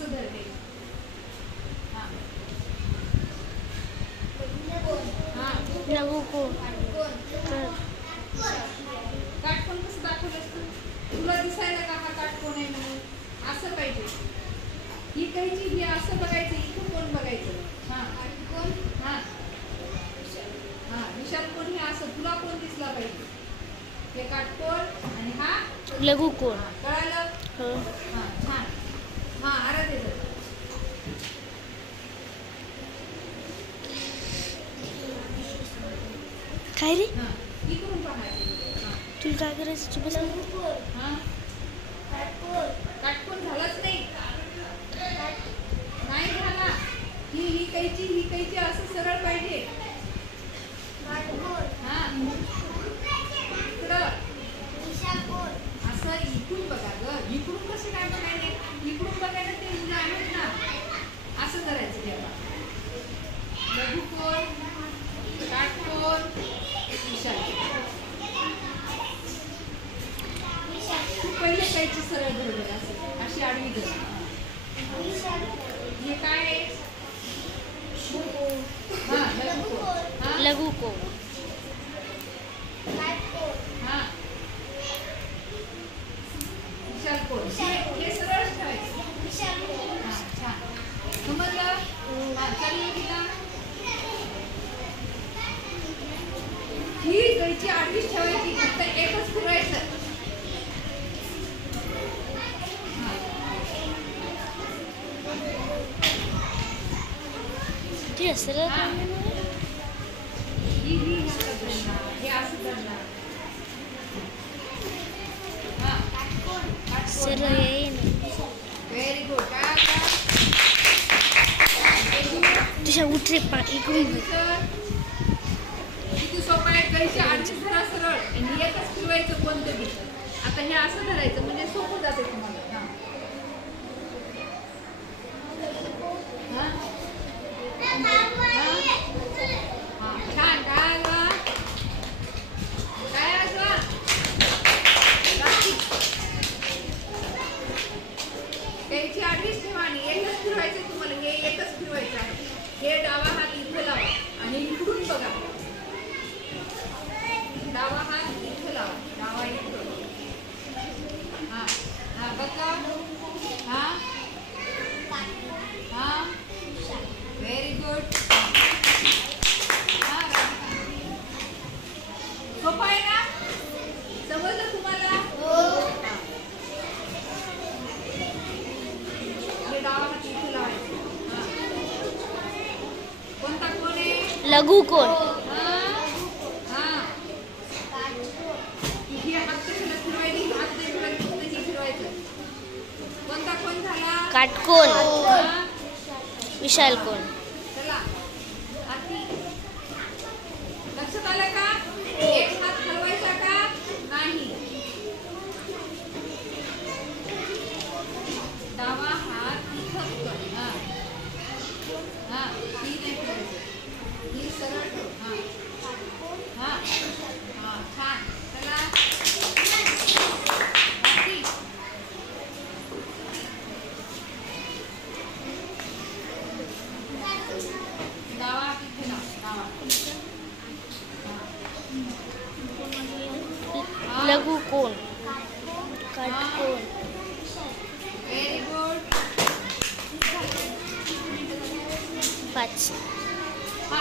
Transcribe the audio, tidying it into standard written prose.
असं धरते. हां लघु कोण काटकोन कसं दाखवलंस तू? तुला दिसायला का हा काटकोन आहे म्हणून? असं पाहिजे. ही काहीची ही असं बघायचं, इथून कोण बघायचं. हां हां हां विशाल कोण हे असं तुला कोण दिसला पाहिजे. हे काटकोन आणि हा लघु कोण. कळालं? हो. हां छान. हां आराध्य काय रे हां इकडून पाहायचं. हां तुला काय करायचं बस. हां काटकोन झालाच नाही. नाही झाला. ही कैची असं सरळ पाहिजे. हां इकडं असं इकडून बघा ग. इकडून कसे काय बघायले? इकडून बघायला ते मुलं आहेत ना. असं करायचं तेव्हा. लघु कोण, काटकोन, विशाल. तू पहिले कैची सरळ बरोबर असं अशी आडवी धर. हे काय आहे? हां लघु कोण. हां लघु कोण. हां विशाल कोण. हे सरळ ठेवायचं. हां छान समजलं. हां चालू तिला. ही कैची आडवीच ठेवायची. फक्त एकच फिरवायचं. ते असं हे असं करणार. हां सरळ येईन. Very good. काय तुझ्या उठरे पा इकडून किती सोपं आहे. कैची आडवीच धरा सरळ आणि एकच फिरवायचं कोणतं बी. आता हे असं धरायचं म्हणजे सोपं जाते तुम्हाला. हां हां छान. काय आलं काय आलं कैची आडवीच ठेवा आणि एकच फिरवायचं तुम्हाला. हे एकच फिरवायचं आहे. हे डावा हात इथं लावा आणि इकडून बघा. डावा हात इथं लावा. डावा इथं. हां हां बघा. हां हां व्हेरी गुड. हां सोपं आहे ना? समजलं तुम्हाला? हे डावा हात इथं लावायचं. कोणता कोण आहे? लघु कोण. हां हे हात कशाला फिरवायची? हात नाही फिरवायचं. फक्त हे फिरवायचं. कोणता कोण झाला? काटकोन. हां विशाल कोण. चला आरती लक्षात आलं का? एक हात हलवायचा का नाही? डावा हात इथं कर. हां हां ही नाही करायचं. ही सरळ ठेव. हां हां हां छान. चला आरती डावा हात इथे लाव. डावा लघु कोण. काटकोन. Very good. 5